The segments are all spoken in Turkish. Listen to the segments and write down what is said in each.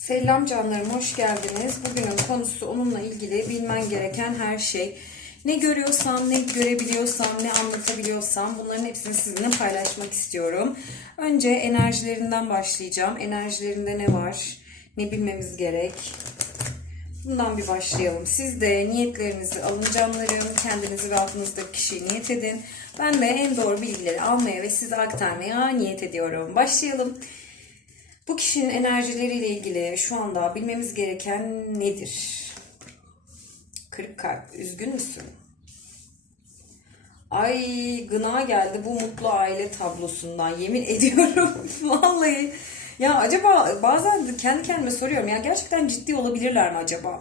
Selam canlarım, hoş geldiniz. Bugünün konusu onunla ilgili bilmen gereken her şey. Ne görüyorsam, ne görebiliyorsam, ne anlatabiliyorsam bunların hepsini sizinle paylaşmak istiyorum. Önce enerjilerinden başlayacağım. Enerjilerinde ne var, ne bilmemiz gerek. Bundan bir başlayalım. Siz de niyetlerinizi alın canlarım. Kendinizi ve aklınızdaki kişiyi niyet edin. Ben de en doğru bilgileri almaya ve size aktarmaya niyet ediyorum. Başlayalım. Bu kişinin enerjileriyle ilgili şu anda bilmemiz gereken nedir? Kırık kalp, üzgün müsün? Ay gına geldi bu mutlu aile tablosundan yemin ediyorum. Vallahi ya acaba bazen kendi kendime soruyorum ya gerçekten ciddi olabilirler mi acaba?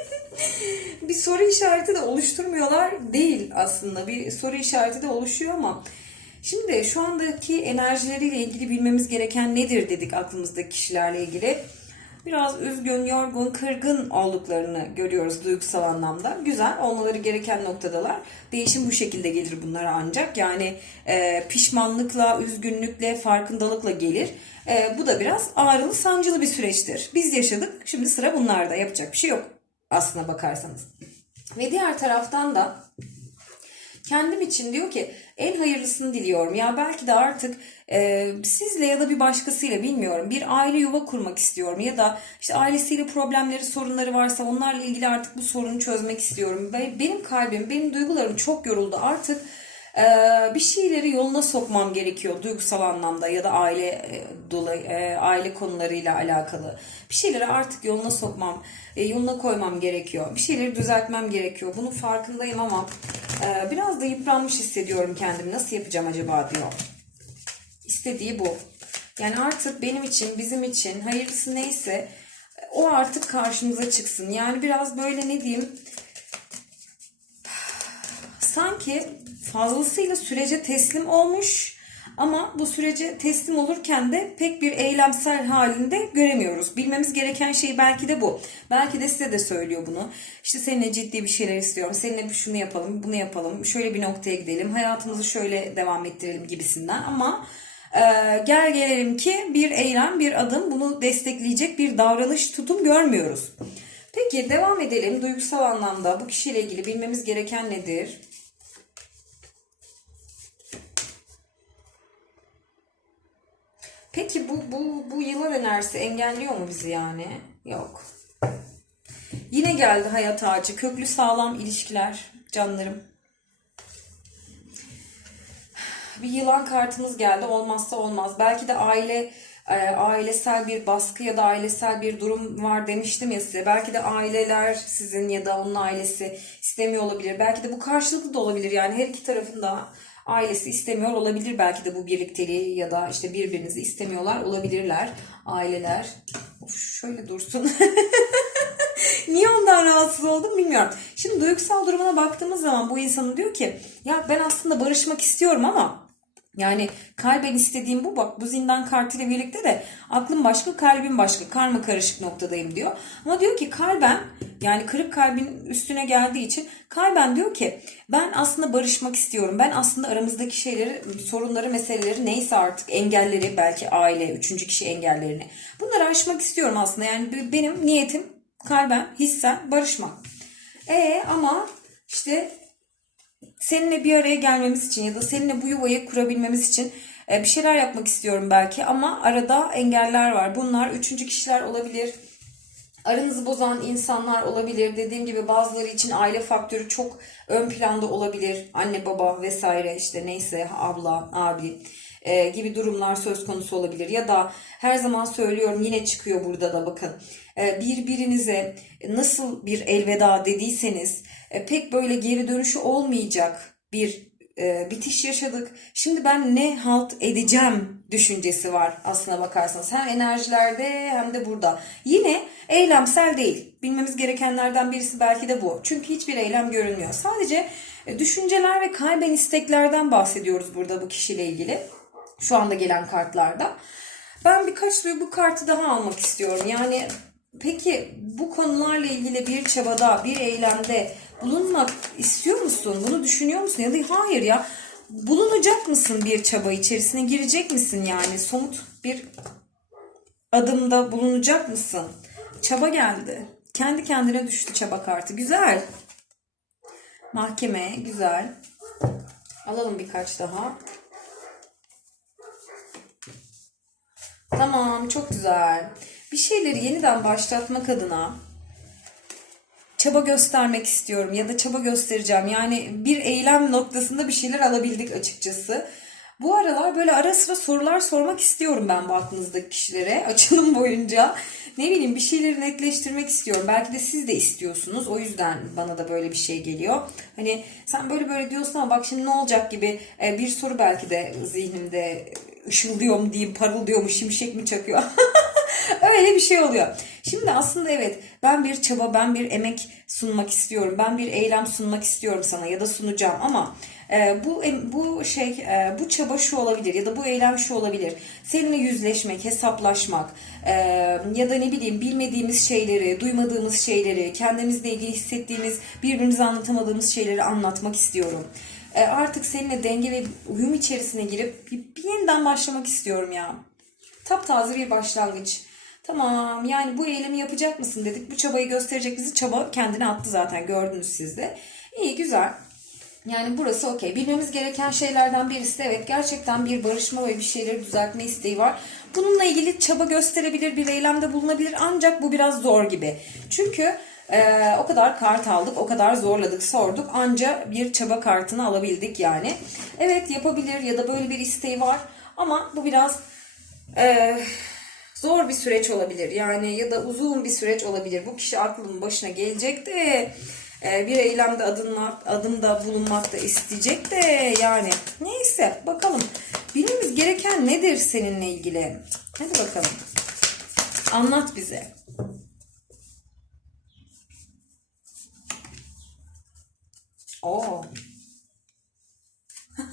bir soru işareti de oluşturmuyorlar değil aslında. Bir soru işareti de oluşuyor ama Şimdi şu andaki enerjileriyle ilgili bilmemiz gereken nedir dedik aklımızdaki kişilerle ilgili. Biraz üzgün, yorgun, kırgın olduklarını görüyoruz duygusal anlamda. Güzel, olmaları gereken noktadalar. Değişim bu şekilde gelir bunlara ancak. Yani e, pişmanlıkla, üzgünlükle, farkındalıkla gelir. E, bu da biraz ağrılı, sancılı bir süreçtir. Biz yaşadık, şimdi sıra bunlarda. Yapacak bir şey yok aslına bakarsanız. Ve diğer taraftan da kendim için diyor ki en hayırlısını diliyorum. Ya belki de artık e, sizle ya da bir başkasıyla bilmiyorum bir aile yuva kurmak istiyorum ya da işte ailesiyle problemleri sorunları varsa onlarla ilgili artık bu sorunu çözmek istiyorum. Ve benim kalbim benim duygularım çok yoruldu artık e, bir şeyleri yoluna sokmam gerekiyor duygusal anlamda ya da aile e, dolayı e, aile konularıyla alakalı bir şeyleri artık yoluna sokmam e, yoluna koymam gerekiyor bir şeyleri düzeltmem gerekiyor bunun farkındayım ama e, biraz da yıpranmış hissediyorum kendimi. Nasıl yapacağım acaba diyor. İstediği bu. Yani artık benim için bizim için hayırlısı neyse o artık karşımıza çıksın. Yani biraz böyle ne diyeyim? Sanki fazlasıyla sürece teslim olmuş ama bu sürece teslim olurken de pek bir eylemsel halinde göremiyoruz. Bilmemiz gereken şey belki de bu. Belki de size de söylüyor bunu. İşte seninle ciddi bir şeyler istiyorum. Seninle şunu yapalım, bunu yapalım. Şöyle bir noktaya gidelim. Hayatımızı şöyle devam ettirelim gibisinden. Ama e, gel gelelim ki bir eylem, bir adım bunu destekleyecek bir davranış, tutum görmüyoruz. Peki devam edelim. Duygusal anlamda bu kişiyle ilgili bilmemiz gereken nedir? Peki bu, bu, bu yılan enerjisi engelliyor mu bizi yani? Yok. Yine geldi hayat ağacı. Köklü sağlam ilişkiler canlarım. Bir yılan kartımız geldi. Olmazsa olmaz. Belki de aile e, ailesel bir baskı ya da ailesel bir durum var demiştim ya size. Belki de aileler sizin ya da onun ailesi istemiyor olabilir. Belki de bu karşılıklı da olabilir. Yani her iki tarafın da ailesi istemiyor olabilir belki de bu birlikteliği ya da işte birbirinizi istemiyorlar olabilirler aileler. Of, şöyle dursun. Niye ondan rahatsız oldum bilmiyorum. Şimdi duygusal durumuna baktığımız zaman bu insanın diyor ki ya ben aslında barışmak istiyorum ama yani kalben istediğim bu bak bu zindan kartıyla birlikte de aklım başka kalbim başka karma karışık noktadayım diyor. Ama diyor ki kalben yani kırık kalbin üstüne geldiği için kalben diyor ki ben aslında barışmak istiyorum. Ben aslında aramızdaki şeyleri sorunları meseleleri neyse artık engelleri belki aile üçüncü kişi engellerini bunları aşmak istiyorum aslında. Yani benim niyetim kalben hissen barışmak. E ama işte seninle bir araya gelmemiz için ya da seninle bu yuvayı kurabilmemiz için bir şeyler yapmak istiyorum belki ama arada engeller var. Bunlar üçüncü kişiler olabilir. Aranızı bozan insanlar olabilir. Dediğim gibi bazıları için aile faktörü çok ön planda olabilir. Anne baba vesaire işte neyse abla, abi e, gibi durumlar söz konusu olabilir. Ya da her zaman söylüyorum yine çıkıyor burada da bakın. E, birbirinize nasıl bir elveda dediyseniz e, pek böyle geri dönüşü olmayacak bir e, bitiş yaşadık. Şimdi ben ne halt edeceğim düşüncesi var aslına bakarsanız. Hem enerjilerde hem de burada. Yine eylemsel değil. Bilmemiz gerekenlerden birisi belki de bu. Çünkü hiçbir eylem görünmüyor. Sadece düşünceler ve kalben isteklerden bahsediyoruz burada bu kişiyle ilgili. Şu anda gelen kartlarda. Ben birkaç duygu kartı daha almak istiyorum. Yani peki bu konularla ilgili bir çabada, bir eylemde bulunmak istiyor musun? Bunu düşünüyor musun? Ya da hayır ya bulunacak mısın bir çaba içerisine girecek misin yani somut bir adımda bulunacak mısın? Çaba geldi. Kendi kendine düştü çaba kartı. Güzel. Mahkeme güzel. Alalım birkaç daha. Tamam, çok güzel. Bir şeyleri yeniden başlatmak adına çaba göstermek istiyorum ya da çaba göstereceğim. Yani bir eylem noktasında bir şeyler alabildik açıkçası. Bu aralar böyle ara sıra sorular sormak istiyorum ben bu aklınızdaki kişilere açılım boyunca. Ne bileyim bir şeyleri netleştirmek istiyorum. Belki de siz de istiyorsunuz. O yüzden bana da böyle bir şey geliyor. Hani sen böyle böyle diyorsun ama bak şimdi ne olacak gibi e, bir soru belki de zihnimde ışıldıyor mu diyeyim, parıldıyor mu, şimşek mi çakıyor? Öyle bir şey oluyor. Şimdi aslında evet ben bir çaba, ben bir emek sunmak istiyorum. Ben bir eylem sunmak istiyorum sana ya da sunacağım ama e, bu bu şey e, bu çaba şu olabilir ya da bu eylem şu olabilir. Seninle yüzleşmek, hesaplaşmak e, ya da ne bileyim bilmediğimiz şeyleri, duymadığımız şeyleri, kendimizle ilgili hissettiğimiz, birbirimize anlatamadığımız şeyleri anlatmak istiyorum. E, artık seninle denge ve uyum içerisine girip bir yeniden başlamak istiyorum ya. Taptaze bir başlangıç. Tamam yani bu eylemi yapacak mısın dedik. Bu çabayı gösterecek bizi. Çaba kendine attı zaten gördünüz siz de. İyi güzel. Yani burası okey. Bilmemiz gereken şeylerden birisi de evet gerçekten bir barışma ve bir şeyleri düzeltme isteği var. Bununla ilgili çaba gösterebilir, bir eylemde bulunabilir ancak bu biraz zor gibi. Çünkü ee, o kadar kart aldık, o kadar zorladık, sorduk. Anca bir çaba kartını alabildik yani. Evet yapabilir ya da böyle bir isteği var ama bu biraz e, zor bir süreç olabilir. Yani ya da uzun bir süreç olabilir. Bu kişi aklının başına gelecek de e, bir eylemde adımla, adımda bulunmak da isteyecek de yani neyse bakalım. Bilmemiz gereken nedir seninle ilgili? Hadi bakalım. Anlat bize. Oo.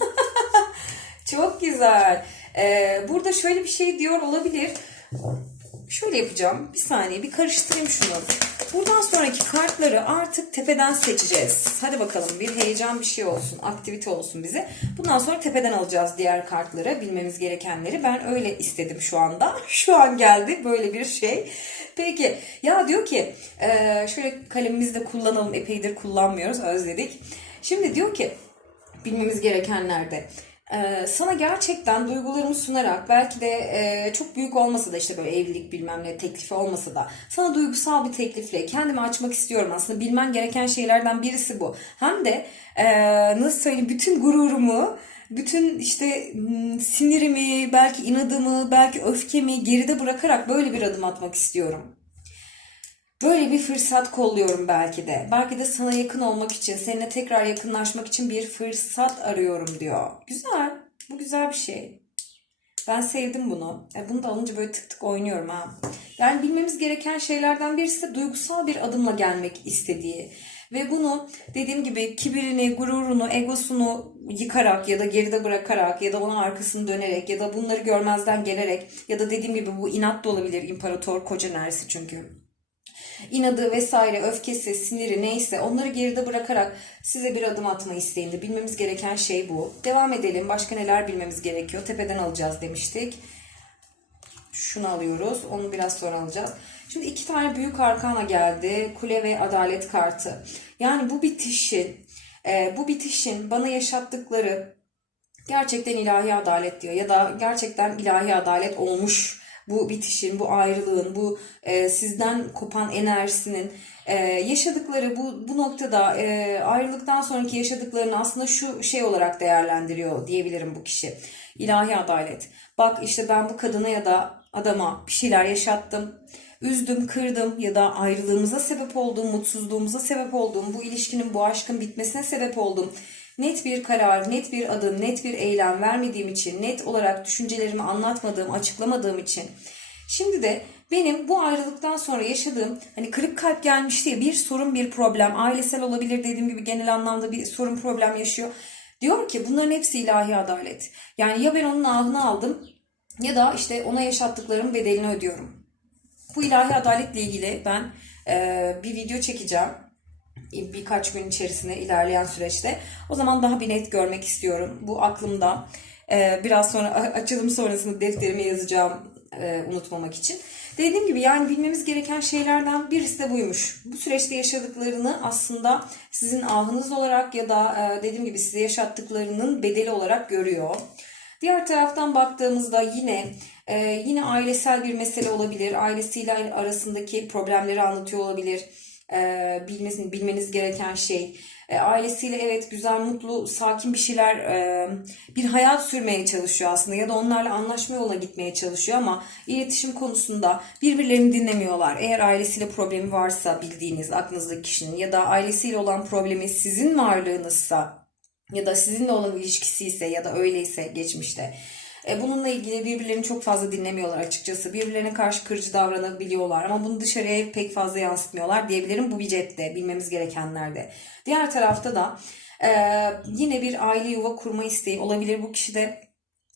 Çok güzel. Ee, burada şöyle bir şey diyor olabilir. Şöyle yapacağım. Bir saniye bir karıştırayım şunu. Buradan sonraki kartları artık tepeden seçeceğiz. Hadi bakalım bir heyecan bir şey olsun. Aktivite olsun bize. Bundan sonra tepeden alacağız diğer kartları. Bilmemiz gerekenleri. Ben öyle istedim şu anda. Şu an geldi böyle bir şey. Peki ya diyor ki e, şöyle kalemimizi de kullanalım. Epeydir kullanmıyoruz. Özledik. Şimdi diyor ki bilmemiz gerekenlerde. Ee, sana gerçekten duygularımı sunarak belki de e, çok büyük olmasa da işte böyle evlilik bilmem ne teklifi olmasa da sana duygusal bir teklifle kendimi açmak istiyorum aslında bilmen gereken şeylerden birisi bu. Hem de e, nasıl söyleyeyim bütün gururumu bütün işte sinirimi belki inadımı belki öfkemi geride bırakarak böyle bir adım atmak istiyorum. Böyle bir fırsat kolluyorum belki de. Belki de sana yakın olmak için, seninle tekrar yakınlaşmak için bir fırsat arıyorum diyor. Güzel. Bu güzel bir şey. Ben sevdim bunu. E bunu da alınca böyle tık tık oynuyorum ha. Yani bilmemiz gereken şeylerden birisi de duygusal bir adımla gelmek istediği. Ve bunu dediğim gibi kibirini, gururunu, egosunu yıkarak ya da geride bırakarak ya da ona arkasını dönerek ya da bunları görmezden gelerek ya da dediğim gibi bu inat da olabilir imparator koca neresi çünkü inadı vesaire, öfkesi, siniri neyse onları geride bırakarak size bir adım atma isteğinde. Bilmemiz gereken şey bu. Devam edelim. Başka neler bilmemiz gerekiyor? Tepeden alacağız demiştik. Şunu alıyoruz. Onu biraz sonra alacağız. Şimdi iki tane büyük arkana geldi. Kule ve adalet kartı. Yani bu bitişin, e, bu bitişin bana yaşattıkları gerçekten ilahi adalet diyor. Ya da gerçekten ilahi adalet olmuş bu bitişin, bu ayrılığın, bu e, sizden kopan enerjisinin e, yaşadıkları bu, bu noktada e, ayrılıktan sonraki yaşadıklarını aslında şu şey olarak değerlendiriyor diyebilirim bu kişi. İlahi adalet. Bak işte ben bu kadına ya da adama bir şeyler yaşattım. Üzdüm, kırdım ya da ayrılığımıza sebep oldum, mutsuzluğumuza sebep oldum, bu ilişkinin, bu aşkın bitmesine sebep oldum net bir karar, net bir adım, net bir eylem vermediğim için, net olarak düşüncelerimi anlatmadığım, açıklamadığım için. Şimdi de benim bu ayrılıktan sonra yaşadığım hani kırık kalp gelmişti ya bir sorun bir problem ailesel olabilir dediğim gibi genel anlamda bir sorun problem yaşıyor. Diyor ki bunların hepsi ilahi adalet. Yani ya ben onun ahını aldım ya da işte ona yaşattıklarımın bedelini ödüyorum. Bu ilahi adaletle ilgili ben e, bir video çekeceğim birkaç gün içerisinde ilerleyen süreçte. O zaman daha bir net görmek istiyorum. Bu aklımda. Ee, biraz sonra açılım sonrasında defterime yazacağım e, unutmamak için. Dediğim gibi yani bilmemiz gereken şeylerden birisi de buymuş. Bu süreçte yaşadıklarını aslında sizin ahınız olarak ya da e, dediğim gibi size yaşattıklarının bedeli olarak görüyor. Diğer taraftan baktığımızda yine e, yine ailesel bir mesele olabilir. Ailesiyle arasındaki problemleri anlatıyor olabilir. E, bilmeniz, bilmeniz gereken şey. E, ailesiyle evet güzel, mutlu, sakin bir şeyler, e, bir hayat sürmeye çalışıyor aslında ya da onlarla anlaşma yoluna gitmeye çalışıyor ama iletişim konusunda birbirlerini dinlemiyorlar. Eğer ailesiyle problemi varsa bildiğiniz aklınızdaki kişinin ya da ailesiyle olan problemi sizin varlığınızsa ya da sizinle olan ilişkisi ise ya da öyleyse geçmişte bununla ilgili birbirlerini çok fazla dinlemiyorlar açıkçası. Birbirlerine karşı kırıcı davranabiliyorlar ama bunu dışarıya pek fazla yansıtmıyorlar diyebilirim. Bu bir cepte bilmemiz gerekenlerde. Diğer tarafta da e, yine bir aile yuva kurma isteği olabilir bu kişide.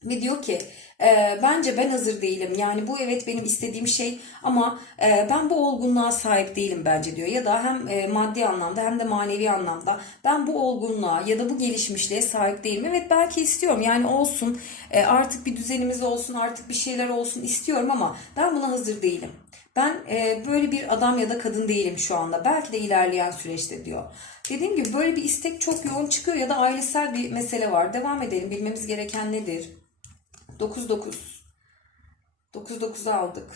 Ve diyor ki e, bence ben hazır değilim. Yani bu evet benim istediğim şey ama e, ben bu olgunluğa sahip değilim bence diyor. Ya da hem e, maddi anlamda hem de manevi anlamda ben bu olgunluğa ya da bu gelişmişliğe sahip değilim. Evet belki istiyorum yani olsun e, artık bir düzenimiz olsun artık bir şeyler olsun istiyorum ama ben buna hazır değilim. Ben e, böyle bir adam ya da kadın değilim şu anda. Belki de ilerleyen süreçte diyor. Dediğim gibi böyle bir istek çok yoğun çıkıyor ya da ailesel bir mesele var. Devam edelim. Bilmemiz gereken nedir? 9 9. 9 9 aldık.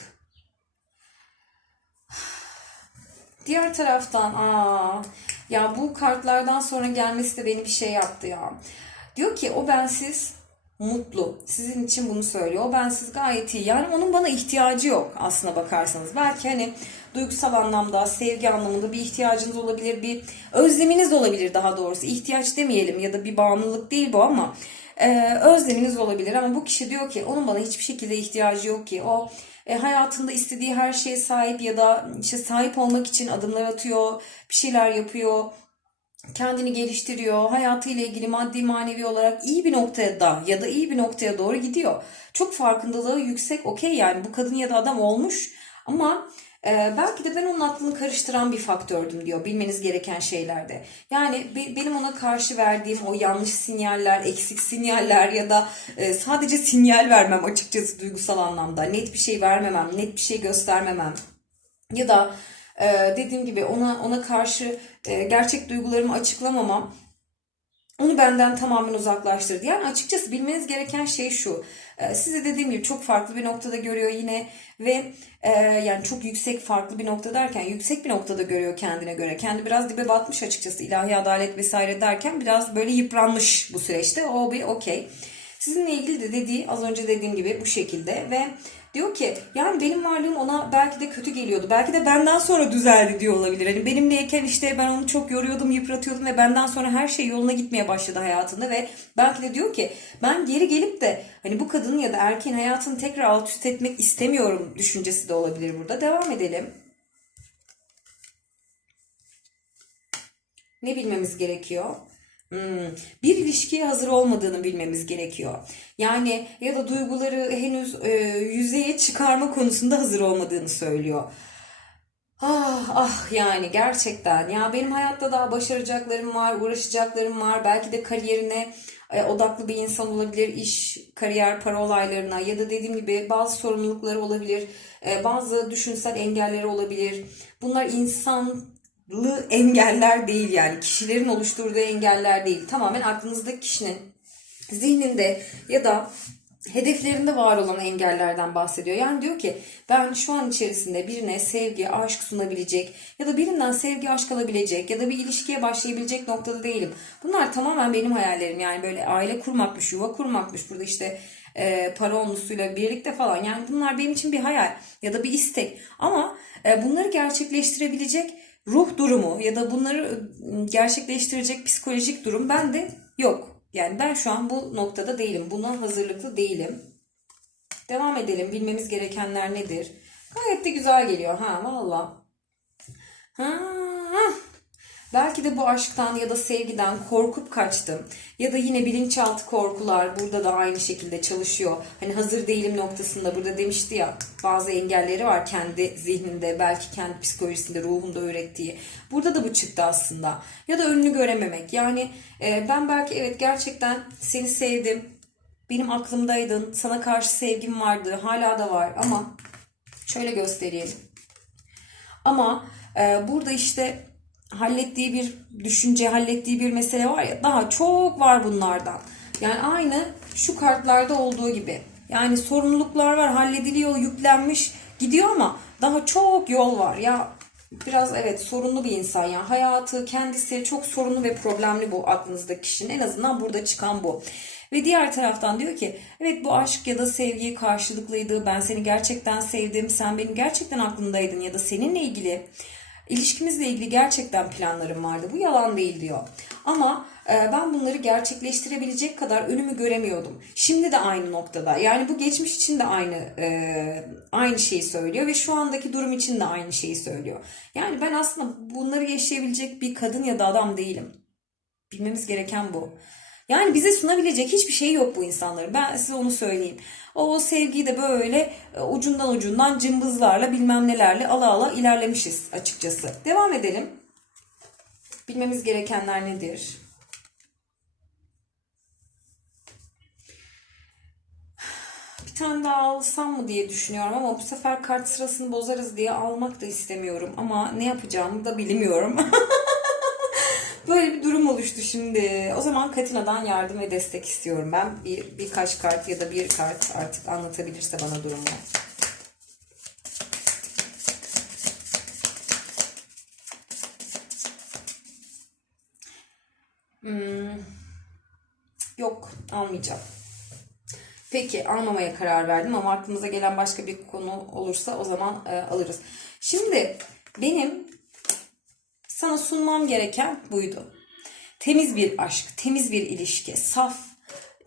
Diğer taraftan aa ya bu kartlardan sonra gelmesi de beni bir şey yaptı ya. Diyor ki o bensiz mutlu. Sizin için bunu söylüyor. O bensiz gayet iyi. Yani onun bana ihtiyacı yok aslına bakarsanız. Belki hani duygusal anlamda, sevgi anlamında bir ihtiyacınız olabilir, bir özleminiz olabilir daha doğrusu. İhtiyaç demeyelim ya da bir bağımlılık değil bu ama e, özleminiz olabilir. Ama bu kişi diyor ki onun bana hiçbir şekilde ihtiyacı yok ki. O e, hayatında istediği her şeye sahip ya da işte sahip olmak için adımlar atıyor, bir şeyler yapıyor kendini geliştiriyor, hayatıyla ilgili maddi manevi olarak iyi bir noktaya da ya da iyi bir noktaya doğru gidiyor. Çok farkındalığı yüksek, okey yani bu kadın ya da adam olmuş ama e, belki de ben onun aklını karıştıran bir faktördüm diyor bilmeniz gereken şeylerde. Yani be, benim ona karşı verdiğim o yanlış sinyaller, eksik sinyaller ya da e, sadece sinyal vermem açıkçası duygusal anlamda. Net bir şey vermemem, net bir şey göstermemem ya da ee, dediğim gibi ona ona karşı e, gerçek duygularımı açıklamamam onu benden tamamen uzaklaştırdı. Yani açıkçası bilmeniz gereken şey şu. E, sizi dediğim gibi çok farklı bir noktada görüyor yine ve e, yani çok yüksek farklı bir nokta derken yüksek bir noktada görüyor kendine göre. Kendi biraz dibe batmış açıkçası ilahi adalet vesaire derken biraz böyle yıpranmış bu süreçte. O bir okey. Sizinle ilgili de dediği az önce dediğim gibi bu şekilde ve Diyor ki yani benim varlığım ona belki de kötü geliyordu. Belki de benden sonra düzeldi diyor olabilir. Hani benimleyken işte ben onu çok yoruyordum, yıpratıyordum ve benden sonra her şey yoluna gitmeye başladı hayatında ve belki de diyor ki ben geri gelip de hani bu kadının ya da erkeğin hayatını tekrar alt üst etmek istemiyorum düşüncesi de olabilir burada. Devam edelim. Ne bilmemiz gerekiyor? Bir ilişkiye hazır olmadığını bilmemiz gerekiyor. Yani ya da duyguları henüz e, yüzeye çıkarma konusunda hazır olmadığını söylüyor. Ah ah yani gerçekten ya benim hayatta daha başaracaklarım var, uğraşacaklarım var. Belki de kariyerine e, odaklı bir insan olabilir, iş, kariyer, para olaylarına ya da dediğim gibi bazı sorumlulukları olabilir, e, bazı düşünsel engelleri olabilir. Bunlar insan engeller değil yani kişilerin oluşturduğu engeller değil. Tamamen aklınızdaki kişinin zihninde ya da hedeflerinde var olan engellerden bahsediyor. Yani diyor ki ben şu an içerisinde birine sevgi, aşk sunabilecek ya da birinden sevgi, aşk alabilecek ya da bir ilişkiye başlayabilecek noktada değilim. Bunlar tamamen benim hayallerim. Yani böyle aile kurmakmış, yuva kurmakmış. Burada işte e, para onlusuyla birlikte falan. Yani bunlar benim için bir hayal ya da bir istek. Ama e, bunları gerçekleştirebilecek ruh durumu ya da bunları ıı, gerçekleştirecek psikolojik durum bende yok. Yani ben şu an bu noktada değilim. Buna hazırlıklı değilim. Devam edelim. Bilmemiz gerekenler nedir? Gayet de güzel geliyor. Ha valla. Ha, Belki de bu aşktan ya da sevgiden korkup kaçtım. Ya da yine bilinçaltı korkular burada da aynı şekilde çalışıyor. Hani hazır değilim noktasında burada demişti ya bazı engelleri var kendi zihninde belki kendi psikolojisinde ruhunda öğrettiği. Burada da bu çıktı aslında. Ya da önünü görememek. Yani e, ben belki evet gerçekten seni sevdim Benim aklımdaydın. Sana karşı sevgim vardı. Hala da var ama şöyle göstereyim. Ama e, burada işte hallettiği bir düşünce, hallettiği bir mesele var ya daha çok var bunlardan. Yani aynı şu kartlarda olduğu gibi. Yani sorumluluklar var, hallediliyor, yüklenmiş, gidiyor ama daha çok yol var. Ya biraz evet sorunlu bir insan ya. Hayatı, kendisi çok sorunlu ve problemli bu aklınızdaki kişinin. En azından burada çıkan bu. Ve diğer taraftan diyor ki evet bu aşk ya da sevgi karşılıklıydı. Ben seni gerçekten sevdim. Sen benim gerçekten aklımdaydın ya da seninle ilgili ilişkimizle ilgili gerçekten planlarım vardı. Bu yalan değil diyor. Ama e, ben bunları gerçekleştirebilecek kadar önümü göremiyordum. Şimdi de aynı noktada. Yani bu geçmiş için de aynı e, aynı şeyi söylüyor ve şu andaki durum için de aynı şeyi söylüyor. Yani ben aslında bunları yaşayabilecek bir kadın ya da adam değilim. Bilmemiz gereken bu. Yani bize sunabilecek hiçbir şey yok bu insanların. Ben size onu söyleyeyim. O sevgiyi de böyle e, ucundan ucundan cımbızlarla bilmem nelerle ala ala ilerlemişiz açıkçası. Devam edelim. Bilmemiz gerekenler nedir? Bir tane daha alsam mı diye düşünüyorum ama bu sefer kart sırasını bozarız diye almak da istemiyorum. Ama ne yapacağımı da bilmiyorum. Böyle bir durum oluştu şimdi. O zaman Katina'dan yardım ve destek istiyorum ben. Bir birkaç kart ya da bir kart artık anlatabilirse bana durumu. Hmm. Yok, almayacağım. Peki almamaya karar verdim ama aklımıza gelen başka bir konu olursa o zaman e, alırız. Şimdi benim sana sunmam gereken buydu. Temiz bir aşk, temiz bir ilişki, saf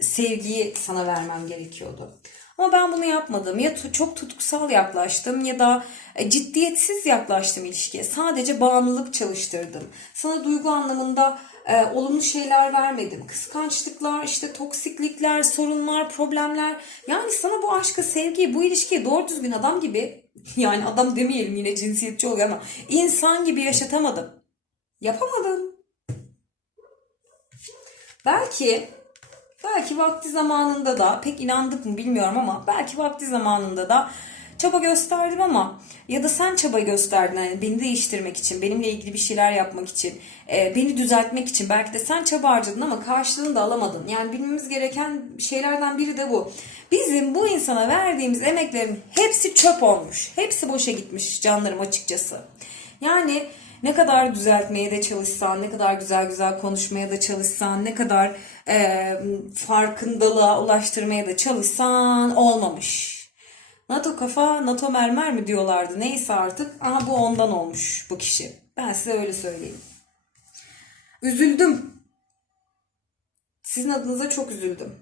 sevgiyi sana vermem gerekiyordu. Ama ben bunu yapmadım. Ya çok tutuksal yaklaştım ya da e, ciddiyetsiz yaklaştım ilişkiye. Sadece bağımlılık çalıştırdım. Sana duygu anlamında e, olumlu şeyler vermedim. Kıskançlıklar, işte toksiklikler, sorunlar, problemler. Yani sana bu aşkı, sevgiyi, bu ilişkiyi doğru düzgün adam gibi yani adam demeyelim yine cinsiyetçi oluyor ama insan gibi yaşatamadım. Yapamadım. Belki belki vakti zamanında da pek inandık mı bilmiyorum ama belki vakti zamanında da çaba gösterdim ama ya da sen çaba gösterdin yani beni değiştirmek için, benimle ilgili bir şeyler yapmak için, e, beni düzeltmek için belki de sen çaba harcadın ama karşılığını da alamadın. Yani bilmemiz gereken şeylerden biri de bu. Bizim bu insana verdiğimiz emeklerin hepsi çöp olmuş. Hepsi boşa gitmiş canlarım açıkçası. Yani ne kadar düzeltmeye de çalışsan, ne kadar güzel güzel konuşmaya da çalışsan, ne kadar e, farkındalığa ulaştırmaya da çalışsan olmamış. NATO kafa, NATO mermer mi diyorlardı neyse artık. Aha bu ondan olmuş bu kişi. Ben size öyle söyleyeyim. Üzüldüm. Sizin adınıza çok üzüldüm.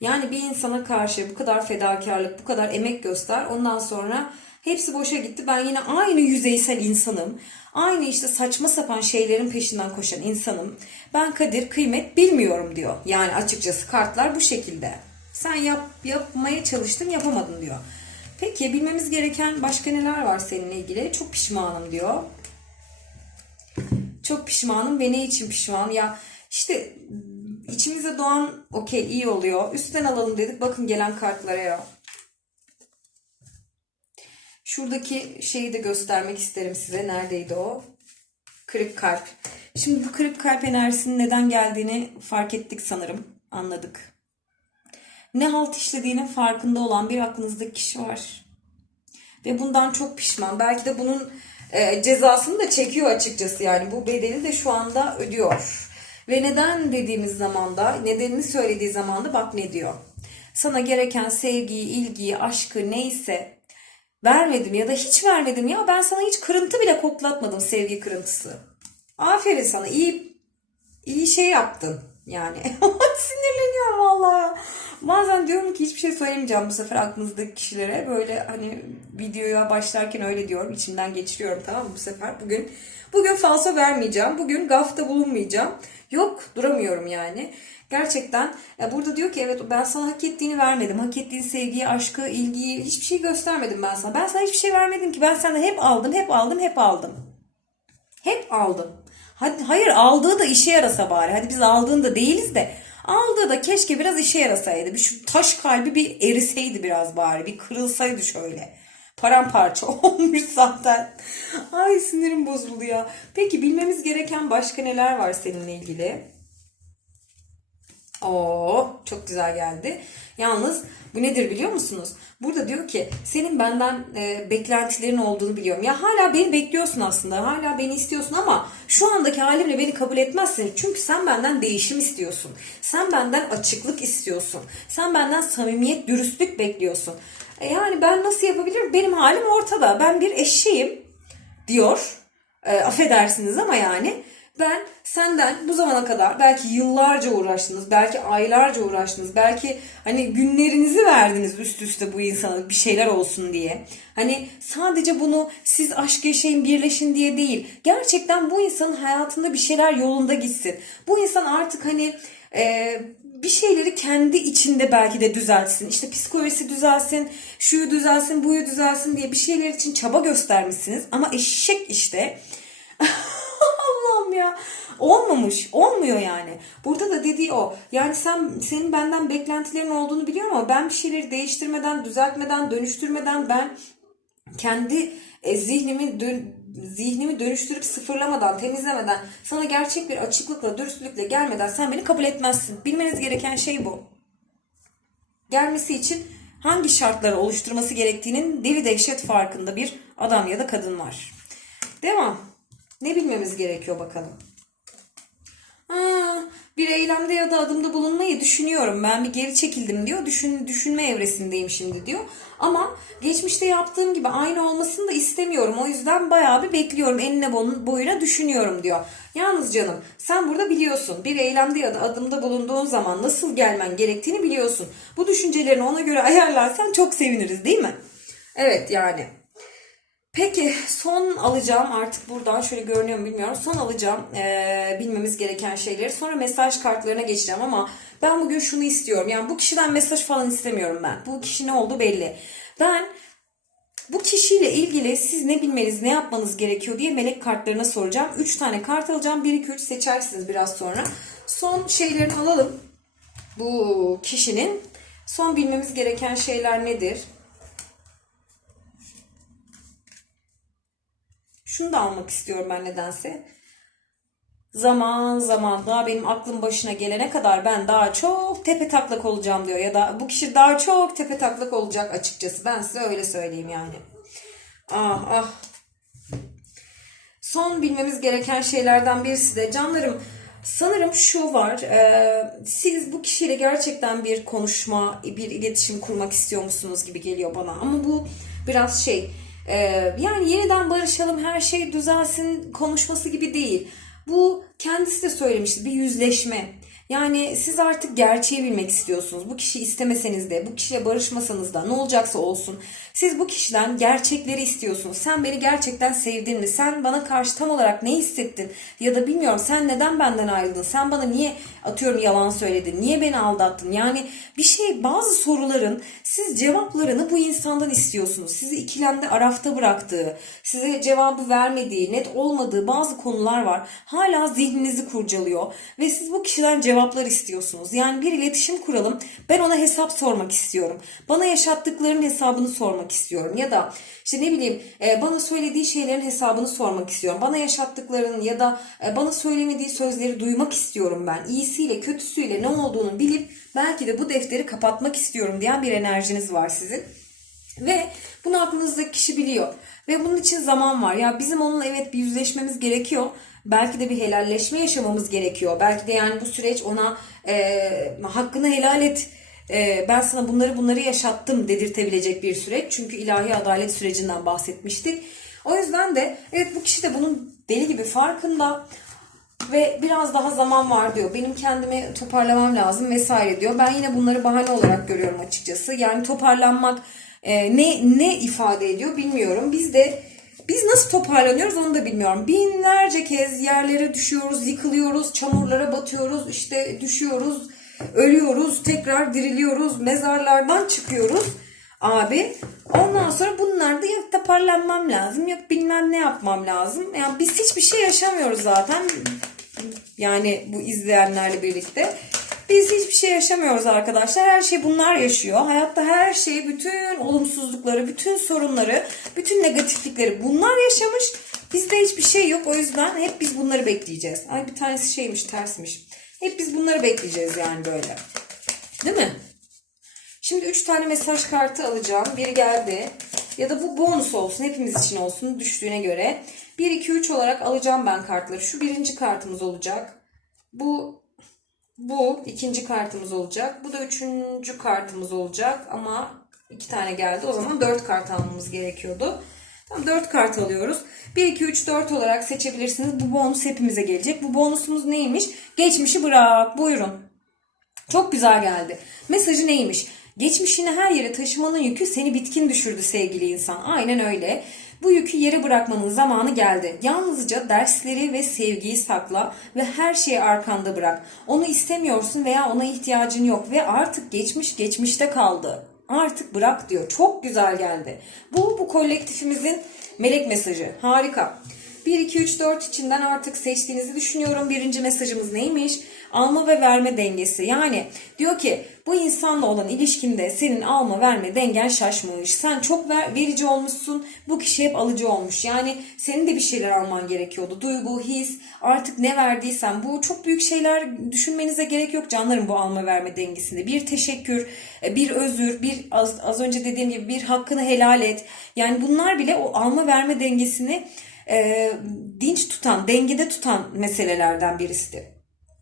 Yani bir insana karşı bu kadar fedakarlık, bu kadar emek göster. Ondan sonra hepsi boşa gitti. Ben yine aynı yüzeysel insanım. Aynı işte saçma sapan şeylerin peşinden koşan insanım. Ben kadir, kıymet bilmiyorum diyor. Yani açıkçası kartlar bu şekilde. Sen yap, yapmaya çalıştın, yapamadın diyor. Peki bilmemiz gereken başka neler var seninle ilgili? Çok pişmanım diyor. Çok pişmanım ve ne için pişman? Ya işte içimize doğan okey iyi oluyor. Üstten alalım dedik. Bakın gelen kartlara ya. Şuradaki şeyi de göstermek isterim size. Neredeydi o? Kırık kalp. Şimdi bu kırık kalp enerjisinin neden geldiğini fark ettik sanırım. Anladık. Ne halt işlediğinin farkında olan bir aklınızdaki kişi var. Ve bundan çok pişman. Belki de bunun e, cezasını da çekiyor açıkçası. Yani bu bedeli de şu anda ödüyor. Ve neden dediğimiz zamanda, nedenini söylediği zamanda bak ne diyor. Sana gereken sevgiyi, ilgiyi, aşkı neyse vermedim ya da hiç vermedim. Ya ben sana hiç kırıntı bile koklatmadım sevgi kırıntısı. Aferin sana iyi iyi şey yaptın yani. Sinirleniyorum vallahi. Bazen diyorum ki hiçbir şey söylemeyeceğim bu sefer aklınızdaki kişilere. Böyle hani videoya başlarken öyle diyorum. içimden geçiriyorum tamam mı bu sefer. Bugün bugün falso vermeyeceğim. Bugün gafta bulunmayacağım. Yok duramıyorum yani. Gerçekten e, burada diyor ki evet ben sana hak ettiğini vermedim. Hak ettiğin sevgiyi, aşkı, ilgiyi hiçbir şey göstermedim ben sana. Ben sana hiçbir şey vermedim ki. Ben senden hep aldım, hep aldım, hep aldım. Hep aldım. Hadi, hayır aldığı da işe yarasa bari. Hadi biz aldığında değiliz de Aldığı da keşke biraz işe yarasaydı. Bir şu taş kalbi bir eriseydi biraz bari. Bir kırılsaydı şöyle. Paramparça olmuş zaten. Ay sinirim bozuldu ya. Peki bilmemiz gereken başka neler var seninle ilgili? Oo, çok güzel geldi. Yalnız bu nedir biliyor musunuz? Burada diyor ki senin benden e, beklentilerin olduğunu biliyorum. Ya hala beni bekliyorsun aslında. Hala beni istiyorsun ama şu andaki halimle beni kabul etmezsin. Çünkü sen benden değişim istiyorsun. Sen benden açıklık istiyorsun. Sen benden samimiyet, dürüstlük bekliyorsun. E, yani ben nasıl yapabilirim? Benim halim ortada. Ben bir eşeğim diyor. E, affedersiniz ama yani ben senden bu zamana kadar belki yıllarca uğraştınız, belki aylarca uğraştınız, belki hani günlerinizi verdiniz üst üste bu insana bir şeyler olsun diye. Hani sadece bunu siz aşk yaşayın, birleşin diye değil. Gerçekten bu insanın hayatında bir şeyler yolunda gitsin. Bu insan artık hani e, bir şeyleri kendi içinde belki de düzeltsin. İşte psikolojisi düzelsin, şuyu düzelsin, buyu düzelsin diye bir şeyler için çaba göstermişsiniz. Ama eşek işte ya. Olmamış. Olmuyor yani. Burada da dediği o. Yani sen senin benden beklentilerin olduğunu biliyorum ama ben bir şeyleri değiştirmeden, düzeltmeden, dönüştürmeden ben kendi e, zihnimi dön- zihnimi dönüştürüp sıfırlamadan, temizlemeden, sana gerçek bir açıklıkla, dürüstlükle gelmeden sen beni kabul etmezsin. Bilmeniz gereken şey bu. Gelmesi için hangi şartları oluşturması gerektiğinin deli dehşet farkında bir adam ya da kadın var. Devam. Ne bilmemiz gerekiyor bakalım. Ha, bir eylemde ya da adımda bulunmayı düşünüyorum. Ben bir geri çekildim diyor. Düşün, düşünme evresindeyim şimdi diyor. Ama geçmişte yaptığım gibi aynı olmasını da istemiyorum. O yüzden bayağı bir bekliyorum. Enine boyun- boyuna düşünüyorum diyor. Yalnız canım sen burada biliyorsun. Bir eylemde ya da adımda bulunduğun zaman nasıl gelmen gerektiğini biliyorsun. Bu düşüncelerini ona göre ayarlarsan çok seviniriz değil mi? Evet yani. Peki son alacağım artık buradan şöyle görünüyor mu bilmiyorum. Son alacağım eee, bilmemiz gereken şeyleri. Sonra mesaj kartlarına geçeceğim ama ben bugün şunu istiyorum. Yani bu kişiden mesaj falan istemiyorum ben. Bu kişi ne oldu belli. Ben bu kişiyle ilgili siz ne bilmeniz, ne yapmanız gerekiyor diye melek kartlarına soracağım. 3 tane kart alacağım. 1 2 3 seçersiniz biraz sonra. Son şeylerini alalım. Bu kişinin son bilmemiz gereken şeyler nedir? Şunu da almak istiyorum ben nedense. Zaman zaman daha benim aklım başına gelene kadar ben daha çok tepe taklak olacağım diyor. Ya da bu kişi daha çok tepe taklak olacak açıkçası. Ben size öyle söyleyeyim yani. Ah ah. Son bilmemiz gereken şeylerden birisi de canlarım sanırım şu var. e, siz bu kişiyle gerçekten bir konuşma, bir iletişim kurmak istiyor musunuz gibi geliyor bana. Ama bu biraz şey e, yani yeniden barışalım her şey düzelsin konuşması gibi değil. Bu kendisi de söylemişti bir yüzleşme. Yani siz artık gerçeği bilmek istiyorsunuz. Bu kişiyi istemeseniz de, bu kişiyle barışmasanız da ne olacaksa olsun. Siz bu kişiden gerçekleri istiyorsunuz. Sen beni gerçekten sevdin mi? Sen bana karşı tam olarak ne hissettin? Ya da bilmiyorum sen neden benden ayrıldın? Sen bana niye atıyorum yalan söyledin? Niye beni aldattın? Yani bir şey bazı soruların siz cevaplarını bu insandan istiyorsunuz. Sizi ikilemde arafta bıraktığı, size cevabı vermediği, net olmadığı bazı konular var. Hala zihninizi kurcalıyor ve siz bu kişiden cevaplar istiyorsunuz. Yani bir iletişim kuralım. Ben ona hesap sormak istiyorum. Bana yaşattıklarının hesabını sormak istiyorum. Ya da işte ne bileyim e, bana söylediği şeylerin hesabını sormak istiyorum. Bana yaşattıklarının ya da e, bana söylemediği sözleri duymak istiyorum ben. İyisiyle kötüsüyle ne olduğunu bilip belki de bu defteri kapatmak istiyorum diyen bir enerjiniz var sizin. Ve bunu aklınızdaki kişi biliyor. Ve bunun için zaman var. Ya bizim onunla evet bir yüzleşmemiz gerekiyor. Belki de bir helalleşme yaşamamız gerekiyor. Belki de yani bu süreç ona e, hakkını helal et. E, ben sana bunları bunları yaşattım dedirtebilecek bir süreç. Çünkü ilahi adalet sürecinden bahsetmiştik. O yüzden de evet bu kişi de bunun deli gibi farkında ve biraz daha zaman var diyor. Benim kendimi toparlamam lazım vesaire diyor. Ben yine bunları bahane olarak görüyorum açıkçası. Yani toparlanmak e, ne ne ifade ediyor bilmiyorum. Biz de biz nasıl toparlanıyoruz onu da bilmiyorum. Binlerce kez yerlere düşüyoruz, yıkılıyoruz, çamurlara batıyoruz, işte düşüyoruz, ölüyoruz, tekrar diriliyoruz, mezarlardan çıkıyoruz. Abi ondan sonra bunlarda yok toparlanmam lazım, yok bilmem ne yapmam lazım. Yani biz hiçbir şey yaşamıyoruz zaten. Yani bu izleyenlerle birlikte. Biz hiçbir şey yaşamıyoruz arkadaşlar. Her şey bunlar yaşıyor. Hayatta her şey, bütün olumsuzlukları, bütün sorunları, bütün negatiflikleri bunlar yaşamış. Bizde hiçbir şey yok. O yüzden hep biz bunları bekleyeceğiz. Ay bir tanesi şeymiş, tersmiş. Hep biz bunları bekleyeceğiz yani böyle. Değil mi? Şimdi 3 tane mesaj kartı alacağım. Biri geldi. Ya da bu bonus olsun. Hepimiz için olsun düştüğüne göre. 1, 2, 3 olarak alacağım ben kartları. Şu birinci kartımız olacak. Bu bu ikinci kartımız olacak. Bu da üçüncü kartımız olacak. Ama iki tane geldi. O zaman dört kart almamız gerekiyordu. Tamam dört kart alıyoruz. 1, 2, 3, 4 olarak seçebilirsiniz. Bu bonus hepimize gelecek. Bu bonusumuz neymiş? Geçmişi bırak. Buyurun. Çok güzel geldi. Mesajı neymiş? Geçmişini her yere taşımanın yükü seni bitkin düşürdü sevgili insan. Aynen öyle. Bu yükü yere bırakmanın zamanı geldi. Yalnızca dersleri ve sevgiyi sakla ve her şeyi arkanda bırak. Onu istemiyorsun veya ona ihtiyacın yok ve artık geçmiş geçmişte kaldı. Artık bırak diyor. Çok güzel geldi. Bu bu kolektifimizin melek mesajı. Harika. 1, 2, 3, 4 içinden artık seçtiğinizi düşünüyorum. Birinci mesajımız neymiş? Alma ve verme dengesi. Yani diyor ki bu insanla olan ilişkinde senin alma verme dengen şaşmış. Sen çok ver, verici olmuşsun. Bu kişi hep alıcı olmuş. Yani senin de bir şeyler alman gerekiyordu. Duygu, his, artık ne verdiysen bu çok büyük şeyler düşünmenize gerek yok canlarım bu alma verme dengesinde. Bir teşekkür, bir özür, bir az, az önce dediğim gibi bir hakkını helal et. Yani bunlar bile o alma verme dengesini e, dinç tutan, dengede tutan meselelerden birisidir.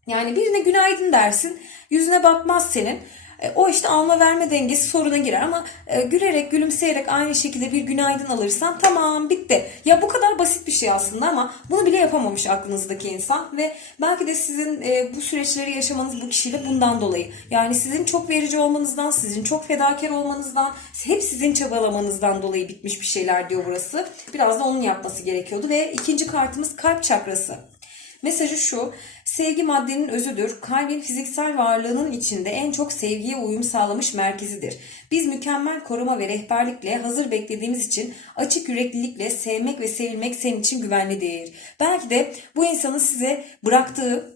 Yani birine günaydın dersin, yüzüne bakmaz senin. E, o işte alma verme dengesi soruna girer ama e, gülerek, gülümseyerek aynı şekilde bir günaydın alırsan tamam bitti. Ya bu kadar basit bir şey aslında ama bunu bile yapamamış aklınızdaki insan ve belki de sizin e, bu süreçleri yaşamanız bu kişiyle bundan dolayı. Yani sizin çok verici olmanızdan, sizin çok fedakar olmanızdan, hep sizin çabalamanızdan dolayı bitmiş bir şeyler diyor burası. Biraz da onun yapması gerekiyordu ve ikinci kartımız kalp çakrası. Mesajı şu, sevgi maddenin özüdür. Kalbin fiziksel varlığının içinde en çok sevgiye uyum sağlamış merkezidir. Biz mükemmel koruma ve rehberlikle hazır beklediğimiz için açık yüreklilikle sevmek ve sevilmek senin için güvenlidir. Belki de bu insanın size bıraktığı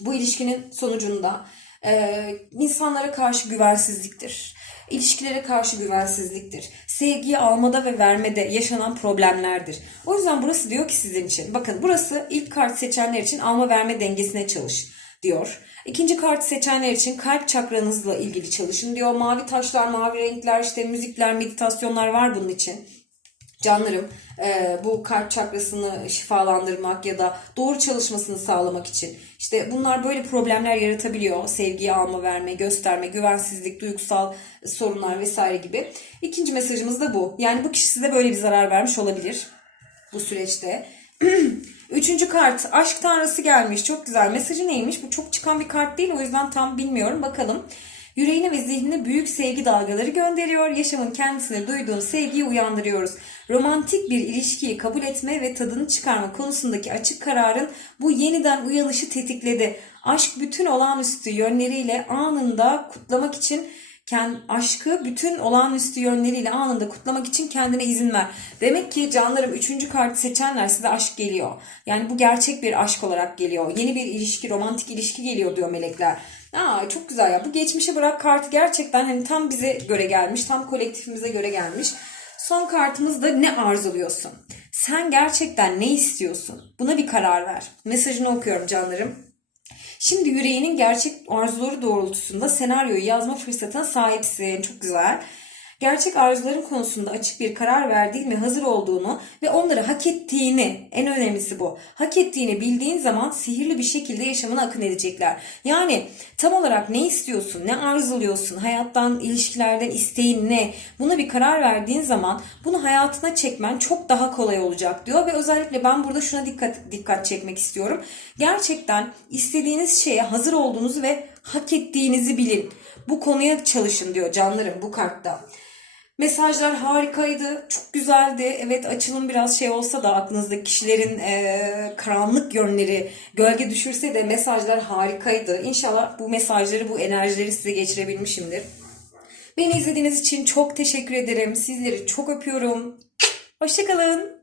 bu ilişkinin sonucunda e, insanlara karşı güvensizliktir. İlişkilere karşı güvensizliktir. Sevgiyi almada ve vermede yaşanan problemlerdir. O yüzden burası diyor ki sizin için. Bakın burası ilk kart seçenler için alma verme dengesine çalış diyor. İkinci kart seçenler için kalp çakranızla ilgili çalışın diyor. Mavi taşlar, mavi renkler, işte müzikler, meditasyonlar var bunun için. Canlarım e, bu kalp çakrasını şifalandırmak ya da doğru çalışmasını sağlamak için işte bunlar böyle problemler yaratabiliyor. Sevgiyi alma, verme, gösterme, güvensizlik, duygusal sorunlar vesaire gibi. İkinci mesajımız da bu. Yani bu kişi size böyle bir zarar vermiş olabilir bu süreçte. Üçüncü kart aşk tanrısı gelmiş. Çok güzel. Mesajı neymiş? Bu çok çıkan bir kart değil o yüzden tam bilmiyorum. Bakalım. Yüreğine ve zihnine büyük sevgi dalgaları gönderiyor. Yaşamın kendisine duyduğun sevgiyi uyandırıyoruz. Romantik bir ilişkiyi kabul etme ve tadını çıkarma konusundaki açık kararın bu yeniden uyanışı tetikledi. Aşk bütün olağanüstü yönleriyle anında kutlamak için aşkı bütün olağanüstü yönleriyle anında kutlamak için kendine izin ver. Demek ki canlarım üçüncü kartı seçenler size aşk geliyor. Yani bu gerçek bir aşk olarak geliyor. Yeni bir ilişki, romantik ilişki geliyor diyor melekler. Aa, çok güzel ya. Bu geçmişe bırak kartı gerçekten hani tam bize göre gelmiş. Tam kolektifimize göre gelmiş. Son kartımız da ne arzuluyorsun? Sen gerçekten ne istiyorsun? Buna bir karar ver. Mesajını okuyorum canlarım. Şimdi yüreğinin gerçek arzuları doğrultusunda senaryoyu yazma fırsatına sahipsin. Çok güzel. Gerçek arzuların konusunda açık bir karar verdiğin ve hazır olduğunu ve onları hak ettiğini, en önemlisi bu, hak ettiğini bildiğin zaman sihirli bir şekilde yaşamına akın edecekler. Yani tam olarak ne istiyorsun, ne arzuluyorsun, hayattan, ilişkilerden isteğin ne, buna bir karar verdiğin zaman bunu hayatına çekmen çok daha kolay olacak diyor ve özellikle ben burada şuna dikkat dikkat çekmek istiyorum. Gerçekten istediğiniz şeye hazır olduğunuzu ve hak ettiğinizi bilin. Bu konuya çalışın diyor canlarım bu kartta. Mesajlar harikaydı. Çok güzeldi. Evet açılım biraz şey olsa da aklınızdaki kişilerin e, karanlık yönleri gölge düşürse de mesajlar harikaydı. İnşallah bu mesajları, bu enerjileri size geçirebilmişimdir. Beni izlediğiniz için çok teşekkür ederim. Sizleri çok öpüyorum. Hoşçakalın.